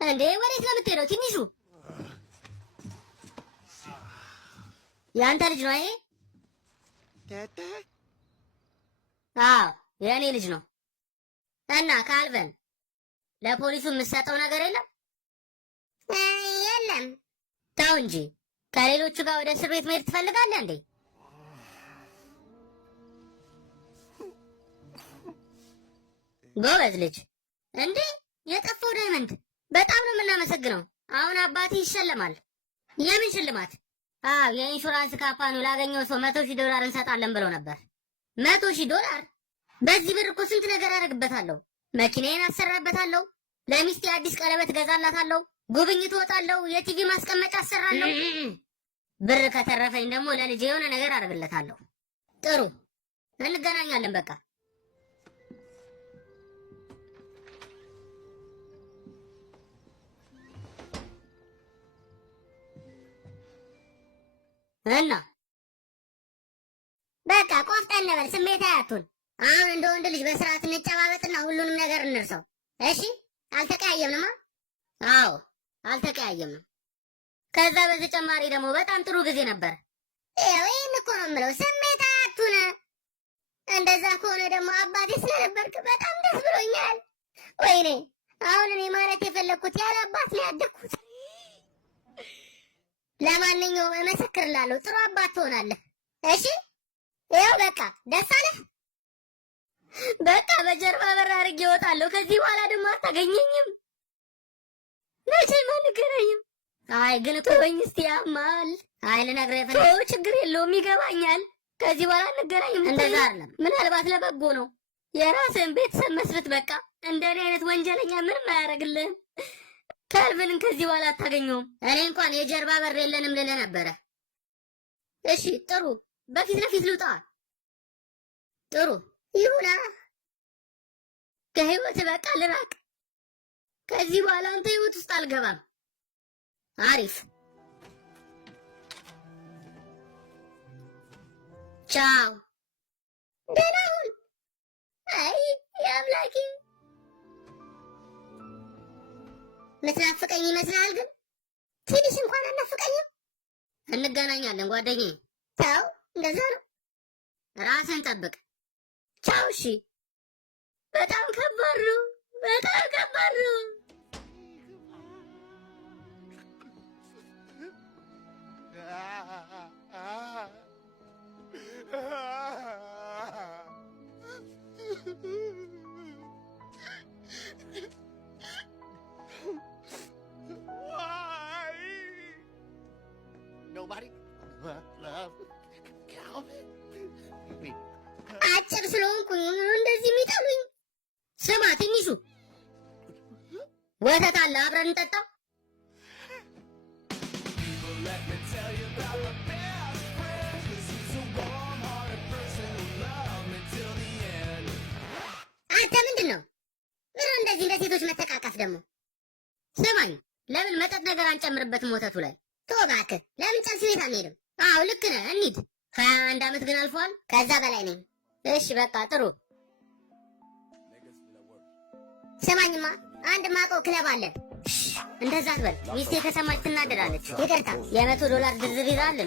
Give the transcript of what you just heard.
እንዴ ወዴት ነው የምትሄደው? ትንሹ ያንተ ልጅ ነው ይሄ? አዎ የኔ ልጅ ነው። እና ካልቨን ለፖሊሱ የምትሰጠው ነገር የለም? የለም። ተው እንጂ ከሌሎቹ ጋር ወደ እስር ቤት መሄድ ትፈልጋለህ እንዴ? ጎበዝ ልጅ። እንዴ የጠፋው ዳይመንድ በጣም ነው የምናመሰግነው። አሁን አባቴ ይሸለማል። የምን ሽልማት? አዎ የኢንሹራንስ ካምፓኒ ላገኘው ሰው $100,000 እንሰጣለን ብለው ነበር። $100,000? በዚህ ብር እኮ ስንት ነገር አደርግበታለሁ። መኪናዬን አሰራበታለሁ፣ ለሚስቴ አዲስ ቀለበት ገዛላታለሁ፣ ጉብኝት እወጣለሁ፣ የቲቪ ማስቀመጫ አሰራለሁ። ብር ከተረፈኝ ደግሞ ለልጄ የሆነ ነገር አደርግለታለሁ። ጥሩ እንገናኛለን በቃ። እና በቃ ቆፍጠን በል፣ ስሜት አያቱን። አሁን እንደ ወንድ ልጅ በስርዓት እንጨባበጥና ሁሉንም ነገር እንርሰው። እሺ አልተቀያየምንማ? አዎ አልተቀያየምንም። ከዛ በተጨማሪ ደግሞ በጣም ጥሩ ጊዜ ነበር። ይሄን እኮ ነው የምለው፣ ስሜት አያቱን። እንደዛ ከሆነ ደግሞ አባቴ ስለነበርክ በጣም ደስ ብሎኛል። ወይኔ አሁን እኔ ማለት የፈለግኩት ያለ አባት ነው ያደግኩት። ለማንኛውም እመሰክርላለሁ፣ ጥሩ አባት ትሆናለህ። እሺ ይኸው በቃ ደስ አለህ? በቃ በጀርባ በር አድርጌ እወጣለሁ። ከዚህ በኋላ ደግሞ አታገኘኝም። መቼም አንገናኝም። አይ ግን እኮ በኝ እስቲ ያማል። አይ ልነግርህ የፈለኩት ችግር የለውም ይገባኛል። ከዚህ በኋላ አንገናኝም። እንደዛ አይደለም፣ ምናልባት ለበጎ ነው። የራስህን ቤተሰብ መስርት። በቃ እንደኔ አይነት ወንጀለኛ ምንም አያደርግልህም። ካልቪንን ከዚህ በኋላ አታገኘውም። እኔ እንኳን የጀርባ በር የለንም ልልህ ነበረ። እሺ ጥሩ፣ በፊት ለፊት ልውጣ። ጥሩ ይሁና። ከህይወት በቃ ልራቅ። ከዚህ በኋላ አንተ ህይወት ውስጥ አልገባም። አሪፍ ቻው። ደህና ሁን። አይ የአምላኬ ምትናፍቀኝ ይመስላል፣ ግን ትንሽ እንኳን አናፍቀኝም። እንገናኛለን ጓደኛዬ። ተው እንደዛ ነው። ራስን ጠብቅ። ቻው። እሺ በጣም ከባድ ነው፣ በጣም ከባድ ነው። አጭር ስለሆንኩኝ እንደዚህ የሚጠሉኝ። ስማ ትንሹ ወተት አለ፣ አብረን እንጠጣ። አንተ ምንድን ነው እንደዚህ እንደ ሴቶች መተቃቀፍ ደግሞ? ስማኝ ለምን መጠጥ ነገር አንጨምርበትም ወተቱ ላይ? ተው እባክህ፣ ለምን ጨርስ ቤት አንሄድም? አዎ ልክ ነህ፣ እንሂድ። 21 ዓመት ግን አልፏል። ከዛ በላይ ነኝ። እሺ በቃ ጥሩ። ስማኝማ አንድ ማውቀው ክለብ አለ። እንደዛ አትበል፣ ሚስቴ ከሰማች ትናደዳለች። ይቅርታ፣ $100 ዝርዝር ይዛል።